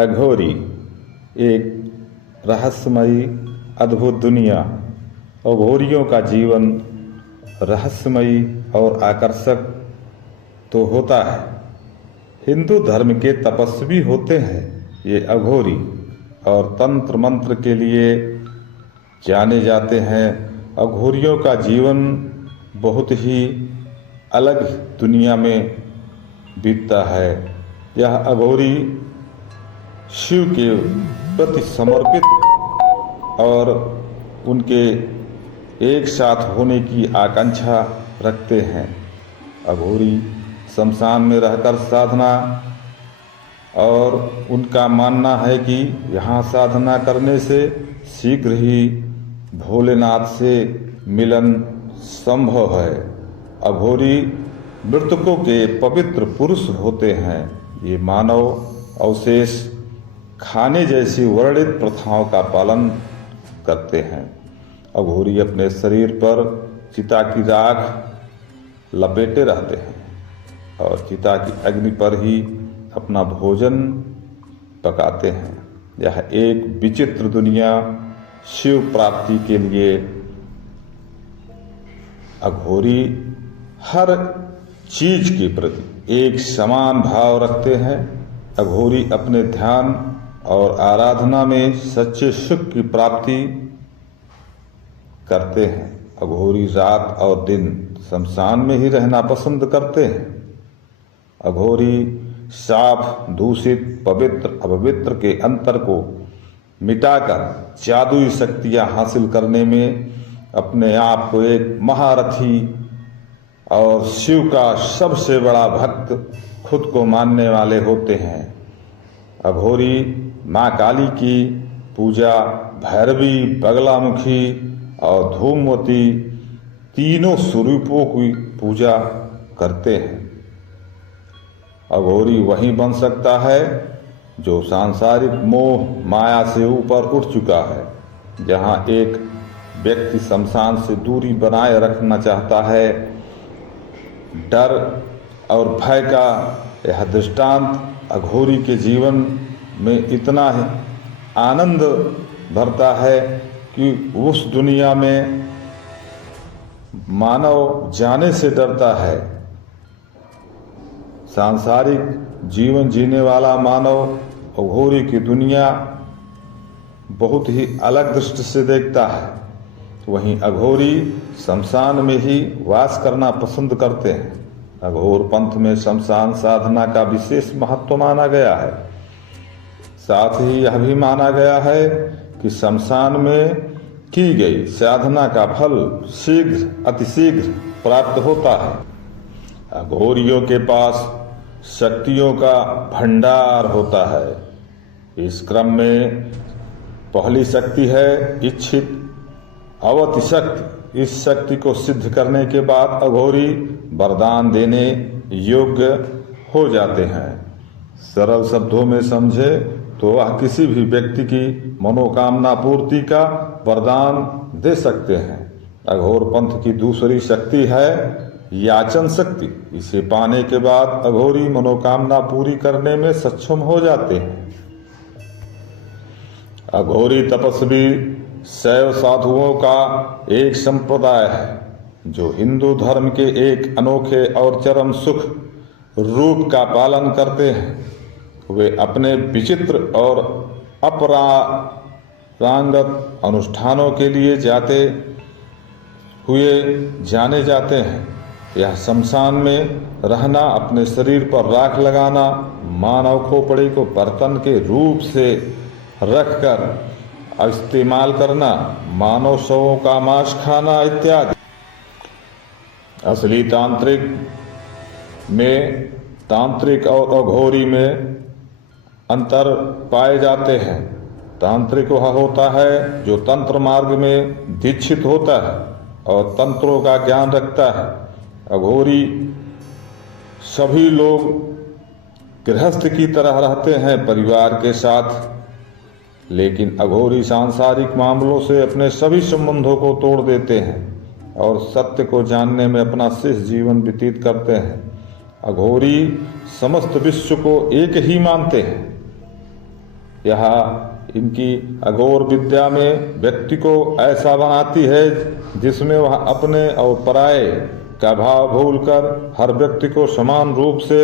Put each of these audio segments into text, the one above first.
अघोरी एक रहस्यमयी अद्भुत दुनिया। अघोरियों का जीवन रहस्यमयी और आकर्षक तो होता है। हिंदू धर्म के तपस्वी होते हैं ये अघोरी और तंत्र मंत्र के लिए जाने जाते हैं। अघोरियों का जीवन बहुत ही अलग दुनिया में बीतता है। यह अघोरी शिव के प्रति समर्पित और उनके एक साथ होने की आकांक्षा रखते हैं। अघोरी शमशान में रहकर साधना और उनका मानना है कि यहाँ साधना करने से शीघ्र ही भोलेनाथ से मिलन संभव है। अघोरी मृतकों के पवित्र पुरुष होते हैं। ये मानव अवशेष खाने जैसी वर्णित प्रथाओं का पालन करते हैं। अघोरी अपने शरीर पर चिता की राख लपेटे रहते हैं और चिता की अग्नि पर ही अपना भोजन पकाते हैं। यह एक विचित्र दुनिया शिव प्राप्ति के लिए अघोरी हर चीज के प्रति एक समान भाव रखते हैं। अघोरी अपने ध्यान और आराधना में सच्चे सुख की प्राप्ति करते हैं। अघोरी रात और दिन शमशान में ही रहना पसंद करते हैं। अघोरी साफ, दूषित, पवित्र, अपवित्र के अंतर को मिटाकर जादुई शक्तियां हासिल करने में अपने आप को एक महारथी और शिव का सबसे बड़ा भक्त खुद को मानने वाले होते हैं। अघोरी माँ काली की पूजा, भैरवी, बगलामुखी और धूमवती तीनों स्वरूपों की पूजा करते हैं। अघोरी वही बन सकता है जो सांसारिक मोह माया से ऊपर उठ चुका है। जहाँ एक व्यक्ति शमशान से दूरी बनाए रखना चाहता है, डर और भय का यह दृष्टांत अघोरी के जीवन में इतना ही आनंद भरता है कि उस दुनिया में मानव जाने से डरता है। सांसारिक जीवन जीने वाला मानव अघोरी की दुनिया बहुत ही अलग दृष्टि से देखता है। वहीं अघोरी शमशान में ही वास करना पसंद करते हैं। अघोर पंथ में शमशान साधना का विशेष महत्व माना गया है। साथ ही यह भी माना गया है कि शमशान में की गई साधना का फल शीघ्र, अतिशीघ्र प्राप्त होता है। अघोरियों के पास शक्तियों का भंडार होता है। इस क्रम में पहली शक्ति है इच्छित अवति शक्ति। इस शक्ति को सिद्ध करने के बाद अघोरी वरदान देने योग्य हो जाते हैं। सरल शब्दों में समझे तो वह किसी भी व्यक्ति की मनोकामना पूर्ति का वरदान दे सकते हैं। अघोर पंथ की दूसरी शक्ति है याचन शक्ति। इसे पाने के बाद अघोरी मनोकामना पूरी करने में सक्षम हो जाते हैं। अघोरी तपस्वी शैव साधुओं का एक संप्रदाय है जो हिंदू धर्म के एक अनोखे और चरम सुख रूप का पालन करते हैं। वे अपने विचित्र और अपरांगत अनुष्ठानों के लिए जाते हुए जाने जाते हैं। यह शमशान में रहना, अपने शरीर पर राख लगाना, मानव खोपड़ी को बर्तन के रूप से रखकर इस्तेमाल करना, मानव शवों का मांस खाना इत्यादि। असली तांत्रिक और अघोरी में अंतर पाए जाते हैं। तांत्रिक वह होता है जो तंत्र मार्ग में दीक्षित होता है और तंत्रों का ज्ञान रखता है। अघोरी सभी लोग गृहस्थ की तरह रहते हैं परिवार के साथ, लेकिन अघोरी सांसारिक मामलों से अपने सभी संबंधों को तोड़ देते हैं और सत्य को जानने में अपना शेष जीवन व्यतीत करते हैं। अघोरी समस्त विश्व को एक ही मानते हैं। यह इनकी अघोर विद्या में व्यक्ति को ऐसा बनाती है जिसमें वह अपने और पराये का भाव भूलकर हर व्यक्ति को समान रूप से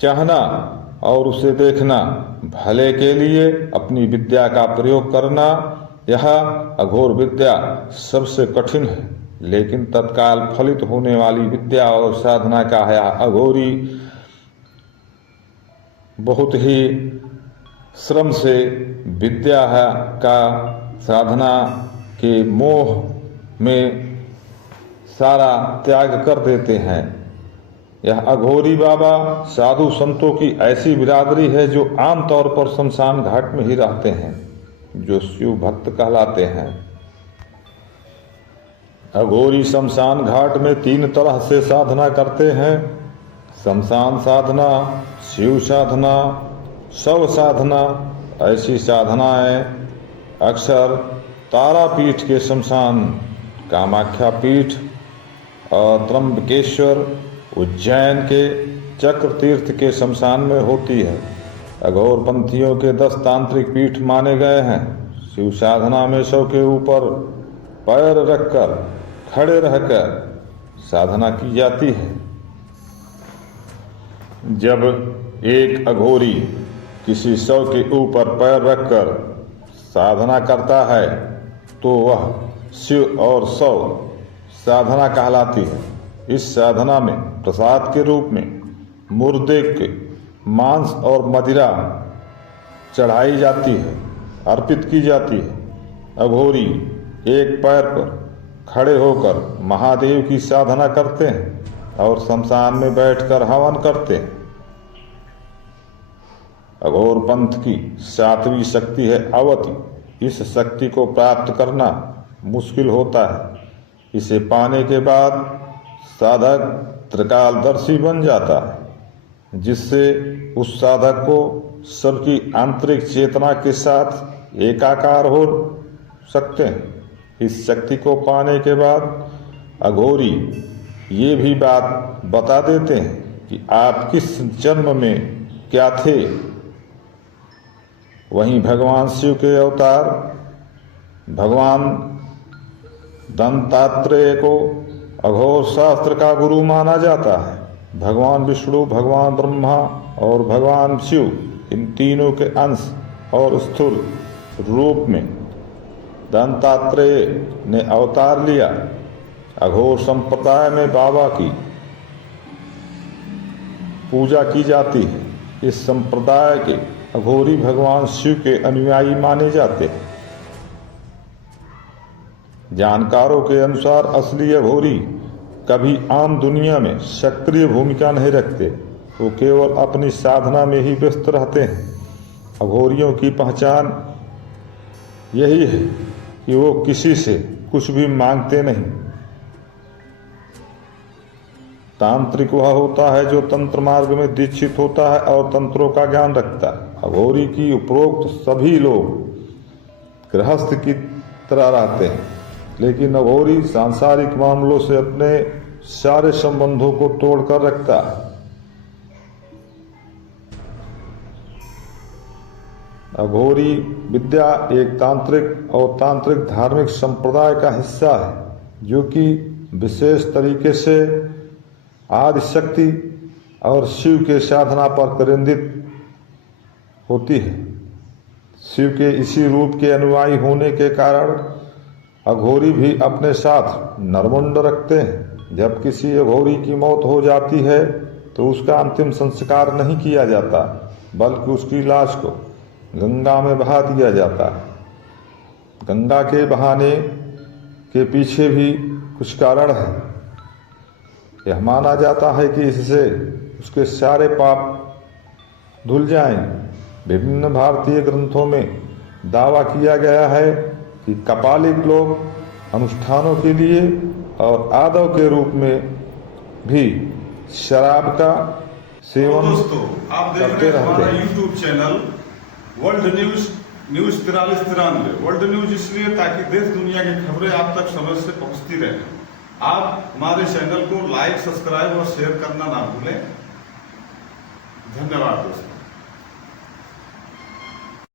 चाहना और उसे देखना, भले के लिए अपनी विद्या का प्रयोग करना, यह अघोर विद्या सबसे कठिन है, लेकिन तत्काल फलित होने वाली विद्या और साधना का है अघोरी बहुत ही श्रम से विद्या का साधना के मोह में सारा त्याग कर देते हैं। यह अघोरी बाबा साधु संतों की ऐसी बिरादरी है जो आमतौर पर शमशान घाट में ही रहते हैं, जो शिव भक्त कहलाते हैं। अघोरी शमशान घाट में 3 तरह से साधना करते हैं: शमशान साधना, शिव साधना, शव साधना। ऐसी साधनाएं अक्सर तारापीठ के शमशान, कामाख्या पीठ और त्र्यंबकेश्वर, उज्जैन के चक्र तीर्थ के शमशान में होती है। अघोर पंथियों के 10 तांत्रिक पीठ माने गए हैं। शिव साधना में शव के ऊपर पैर रखकर खड़े रहकर साधना की जाती है। जब एक अघोरी किसी शव के ऊपर पैर रखकर साधना करता है तो वह शिव और शव साधना कहलाती है। इस साधना में प्रसाद के रूप में मुर्दे के मांस और मदिरा चढ़ाई जाती है, अर्पित की जाती है। अघोरी एक पैर पर खड़े होकर महादेव की साधना करते हैं और शमशान में बैठकर हवन करते हैं। अघोर पंथ की 7वीं शक्ति है अवति। इस शक्ति को प्राप्त करना मुश्किल होता है। इसे पाने के बाद साधक त्रिकालदर्शी बन जाता है, जिससे उस साधक को सबकी आंतरिक चेतना के साथ एकाकार हो सकते हैं। इस शक्ति को पाने के बाद अघोरी ये भी बात बता देते हैं कि आप किस जन्म में क्या थे। वहीं भगवान शिव के अवतार भगवान दंतात्रेय को अघोर शास्त्र का गुरु माना जाता है। भगवान विष्णु, भगवान ब्रह्मा और भगवान शिव, इन तीनों के अंश और स्थूल रूप में दंतात्रेय ने अवतार लिया। अघोर संप्रदाय में बाबा की पूजा की जाती है। इस संप्रदाय के अघोरी भगवान शिव के अनुयायी माने जाते हैं। जानकारों के अनुसार असली अघोरी कभी आम दुनिया में सक्रिय भूमिका नहीं रखते, वो केवल अपनी साधना में ही व्यस्त रहते हैं। अघोरियों की पहचान यही है कि वो किसी से कुछ भी मांगते नहीं। तांत्रिक वह होता है जो तंत्र मार्ग में दीक्षित होता है और तंत्रों का ज्ञान रखता है। अघोरी की उपरोक्त सभी लोग गृहस्थ की तरह रहते हैं, लेकिन अघोरी सांसारिक मामलों से अपने सारे संबंधों को तोड़कर रखता है। अघोरी विद्या एक तांत्रिक और तांत्रिक धार्मिक संप्रदाय का हिस्सा है, जो कि विशेष तरीके से आदिशक्ति और शिव के साधना पर केंद्रित होती है। शिव के इसी रूप के अनुयायी होने के कारण अघोरी भी अपने साथ नरमुंड रखते हैं। जब किसी अघोरी की मौत हो जाती है तो उसका अंतिम संस्कार नहीं किया जाता, बल्कि उसकी लाश को गंगा में बहा दिया जाता है। गंगा के बहाने के पीछे भी कुछ कारण है। यह माना जाता है कि इससे उसके सारे पाप धुल जाएं। विभिन्न भारतीय ग्रंथों में दावा किया गया है कि कपालिक लोग अनुष्ठानों के लिए और आदव के रूप में भी शराब का सेवन दोस्तों, आप देख रहे हैं हमारा YouTube channel world news 4393। World news इसलिए ताकि देश दुनिया की खबरें आप तक समय से पहुंचती रहे। आप हमारे चैनल को लाइक, सब्सक्राइब और शेयर करना ना भूलें। धन्यवाद दोस्तों।